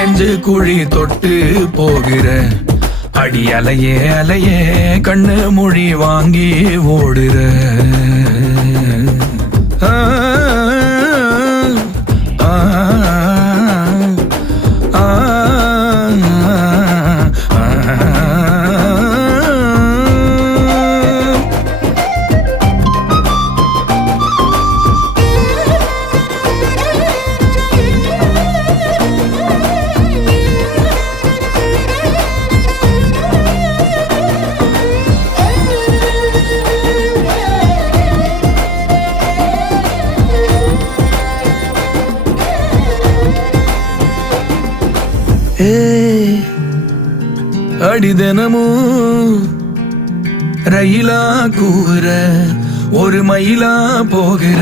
நெஞ்சு குழி தொட்டு போகிற. அடி அலையே அலையே கண்ணு மொழி வாங்கி ஓடுற. அடிதனமும் ரயிலா கூற ஒரு மயிலா போகிற.